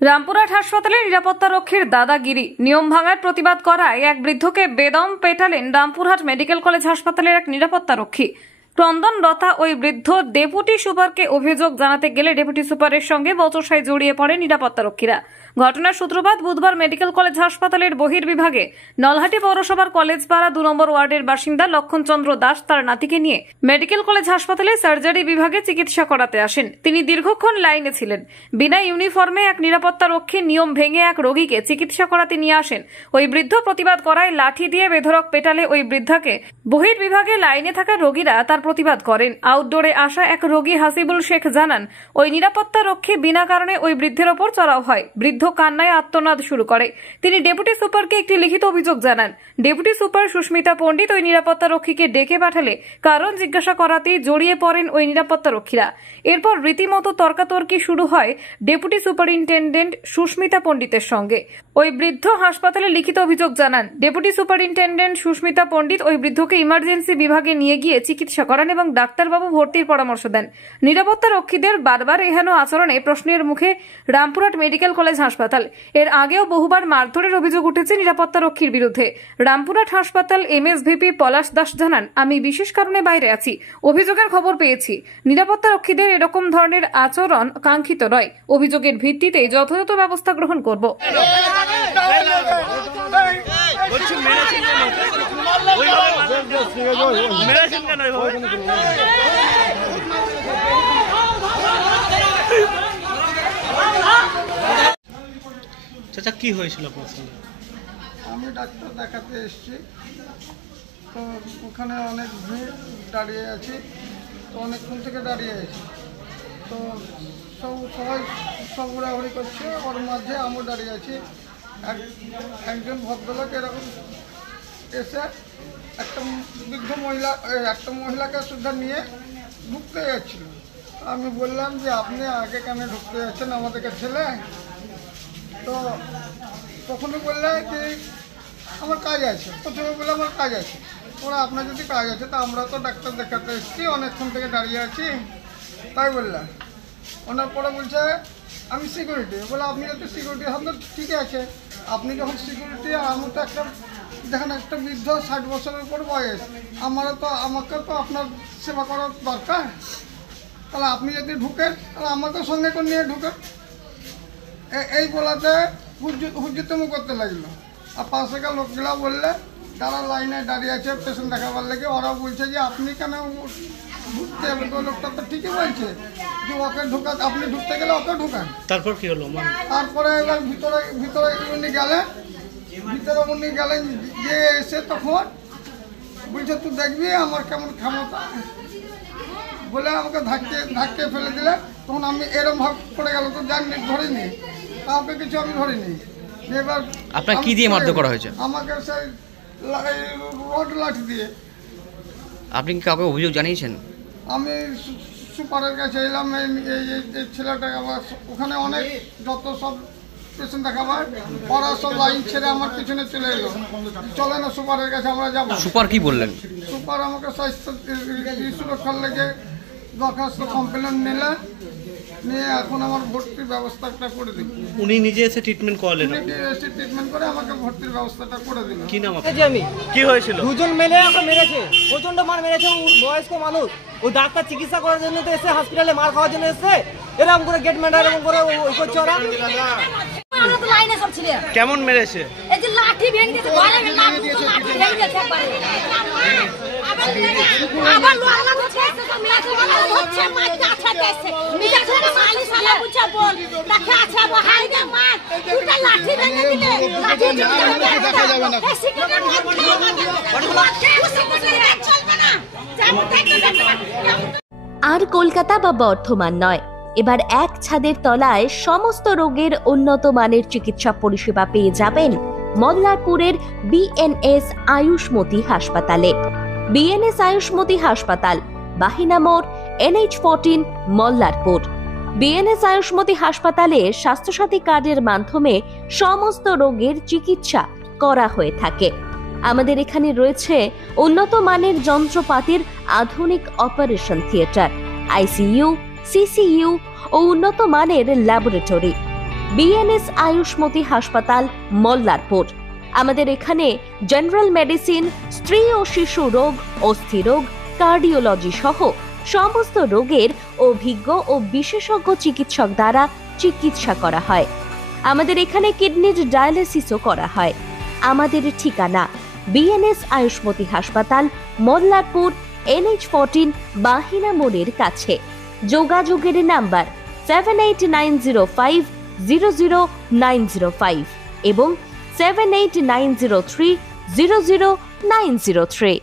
রামপুরহাট হাসপাতালে নিরাপত্তারক্ষীর দাদাগিরি নিয়ম ভাঙার প্রতিবাদ করায় এক বৃদ্ধকে বেদম পেটালেন রামপুরহাট মেডিকেল কলেজ হাসপাতালের এক নিরাপত্তারক্ষী। ক্রন্দনরতা ওই বৃদ্ধ ডেপুটি সুপারকে অভিযোগ জানাতে গেলে ডেপুটি সুপারের সঙ্গে বচসায় জড়িয়ে পড়ে নিরাপত্তারক্ষীরা। ঘটনার সূত্রপাত বুধবার মেডিকেল কলেজ হাসপাতালের বহির্বিভাগে নলহাটি পৌরসভার কলেজপাড়া 2 নম্বর ওয়ার্ডের বাসিন্দা লক্ষণচন্দ্র দাস তার নাতিকে নিয়ে মেডিকেল কলেজ হাসপাতালে সার্জারি বিভাগে চিকিৎসা করাতে আসেন। তিনি দীর্ঘক্ষণ লাইনে ছিলেন। বিনা ইউনিফর্মে এক নিরাপত্তারক্ষী নিয়ম ভেঙে এক রোগীকে চিকিৎসা করাতে নিয়ে আসেন। ওই বৃদ্ধ প্রতিবাদ করায় লাঠি দিয়ে বেধড়ক পেটালে ওই বৃদ্ধাকে। বহির্বিভাগে লাইনে থাকা রোগীরা তার প্রতিবাদ করেন। আউটডোরে আসা এক রোগী হাসিবুল শেখ জানান, ওই নিরাপত্তারক্ষী বিনা কারণে ওই বৃদ্ধের ওপর চড়াও হয়। বৃদ্ধ কান্নায় আত্মনাদ শুরু করে। তিনি ডেপুটি সুপারকে একটি লিখিত অভিযোগ জানান। ডেপুটি সুপার সুস্মিতা পণ্ডিত ওই নিরাপত্তারক্ষীকে ডেকে পাঠালে কারণ জিজ্ঞাসা করাতেই জড়িয়ে পড়েন ওই নিরাপত্তারক্ষীরা। এরপর রীতিমতো তর্কাতর্কি শুরু হয় ডেপুটি সুপারিনটেন্ডেন্ট সুস্মিতা পণ্ডিতের সঙ্গে। ওই বৃদ্ধ হাসপাতালে লিখিত অভিযোগ জানান। ডেপুটি সুপারিনটেন্ডেন্ট সুস্মিতা পণ্ডিত ওই বৃদ্ধকে ইমার্জেন্সি বিভাগে নিয়ে গিয়ে চিকিৎসা করান এবং ডাক্তারবাবু ভর্তির পরামর্শ দেন। নিরাপত্তারক্ষীদের বারবার এহেন আচরণে প্রশ্নের মুখে রামপুরহাট মেডিকেল কলেজ হাসপাতাল। এর আগেও বহুবার মারধরের অভিযোগ উঠেছে নিরাপত্তারক্ষীর বিরুদ্ধে। রামপুরহাট হাসপাতাল এমএসভিপি পলাশ দাস জানান, আমি বিশেষ কারণে বাইরে আছি, অভিযোগের খবর পেয়েছি। নিরাপত্তারক্ষীদের এরকম ধরনের আচরণ কাঙ্ক্ষিত নয়। অভিযোগের ভিত্তিতে যথাযথ ব্যবস্থা গ্রহণ করব। চাচা কি হয়েছিল আপনার সঙ্গে? আমি ডাক্তার দেখাতে এসেছি, তো ওখানে অনেক ভিড়, দাঁড়িয়ে আছি, তো অনেকক্ষণ থেকে দাঁড়িয়ে আছি, তো সবাই সব ঘোরাঘুরি করছে, ওর মাঝে আমিও দাঁড়িয়ে আছি। একজন ভদ্রলোক এরকম এসে একটা বৃদ্ধ মহিলাকে সুদ্ধা নিয়ে ঢুকতে যাচ্ছিল। আমি বললাম যে আপনি আগে কেন ঢুকতে যাচ্ছেন আমাদেরকে ছেলে? তো তখনই বললে যে আমার কাজ আছে। প্রথমে বললে আমার কাজ আছে। ওরা আপনার যদি কাজ আছে তা আমরা তো ডাক্তার দেখাতে এসেছি, অনেকক্ষণ থেকে দাঁড়িয়ে আছি, তাই বললাম। ওনার পরে বলছে আমি সিকিউরিটি। বলে আপনি যদি সিকিউরিটি হন তো ঠিক আছে, আপনি যখন সিকিউরিটি, আমি তো একটা দেখেন একটা বৃদ্ধ 60 বছরের উপর বয়স, আমাকে তো আপনার সেবা করার দরকার। তাহলে আপনি যদি ঢুকেন তাহলে আমাকে সঙ্গে করে নিয়ে ঢুকেন। এই বলাতে হুজ্জুতমু করতে লাগলো। আর পাশেকার লোকগুলা বললে যারা লাইনে দাঁড়িয়ে আছে পেশেন্ট দেখাবার লেগে, ওরা বলছে যে আপনি কেন ঢুকতে হবে? তো লোকটা তো ঠিকই বলছে যে ওকে ঢুকান, আপনি ঢুকতে গেলে ওকে ঢুকান। তারপর কি হলো? তারপরে এবার ভিতরে উনি গেলেন যে এসে তখন বলছে তুই দেখবি আমার কেমন ক্ষমতা, বলে আমাকে ধাক্কে ফেলে দিলে। তখন আমি এরম ভাব পড়ে গেল, তো জানি ধরিনি, কাউকে কিছু আমি ধরিনি। এবার আপনার কি দিয়ে মারধর করা হয়েছে? আমাকে সেই রড লাঠি দিয়ে। আপনি কি কাউকে অভিযোগ জানিয়েছেন? আমি সুপারের কাছে এলাম, এই ছেলেটাকে আবার ওখানে অনেক যত সব পেশেন্ট দেখাবার, ওরা সব লাইন ছেড়ে আমার পিছনে চলে এলো। চলে না সুপারের কাছে আমরা যাবো। সুপার কি বললেন? সুপার আমাকে স্বাস্থ্য সুরক্ষার লেগে দরখাস্ত কমপ্লেন নিয়ে এখন আমার ভর্তির ব্যবস্থাটা করে দিল। উনি নিজে এসে ট্রিটমেন্ট করলেন? এসে ট্রিটমেন্ট করে আমাকে ভর্তির ব্যবস্থাটা করে দিল। কি নাম আপনার? আমি। কি হয়েছিল? দুজন মিলে আমাকে মেরেছে, প্রচন্ড মার মেরেছে। বয়স্ক মানুষ, ও ডাক্তার চিকিৎসা করার জন্য তো এসে হসপিটালে মার খাওয়ার জন্য এসে এরকম করে গেট ম্যান এরকম করে ওই করছে ওরা। আমরা তো লাইনে সব ছিল। কেমন মেরেছে? এই যে লাঠি ভেঙে দিয়েছে, ঘরে লাঠি ভেঙে দিয়েছে একবারে। আবার লোহালা হচ্ছে, মেয়েকে হচ্ছে, মাইকে আছে দেখছে। নিজে ছেলে মালি সালা বুঝা বল, তাকে আছে বহাই দে মার। দুটো লাঠি ভেঙে দিলে, লাঠি দেখা যাবে না। এই সিকিউরিটি চলবে না। আর কলকাতা বা বর্ধমান নয়, এবার এক ছাদের তলায় সমস্ত রোগের উন্নত মানের চিকিৎসা পরিষেবা পেয়ে যাবেন মল্লারপুরের বিএনএস আয়ুষ্মতি হাসপাতালে। বিএনএস আয়ুষ্মতি হাসপাতাল, বাহিনা মোড়, NH14, মল্লারপুর। বিএনএস আয়ুষ্মতি হাসপাতালে স্বাস্থ্যসাথী কার্ডের মাধ্যমে সমস্ত রোগের চিকিৎসা করা হয়ে থাকে। আমাদের এখানে রয়েছে উন্নত মানের যন্ত্রপাতির আধুনিক অপারেশন থিয়েটার, ICU, CCU ও উন্নত মানের ল্যাবরেটরি। বিএনএস আয়ুষ্মতি হাসপাতাল, মল্লারপুর। আমাদের এখানে জেনারেল মেডিসিন, স্ত্রী ও শিশু রোগ, অস্থিরোগ, কার্ডিওলজি সহ সমস্ত রোগের অভিজ্ঞ ও বিশেষজ্ঞ চিকিৎসক দ্বারা চিকিৎসা করা হয়। আমাদের এখানে কিডনির ডায়ালিসিসও করা হয়। আমাদের ঠিকানা বিএনএস আয়ুষ্মতি হাসপাতাল, মল্লারপুর, NH14 বাহিনা মোড়ের কাছে। যোগাযোগের নাম্বার 7890500905 এবং 7890300903।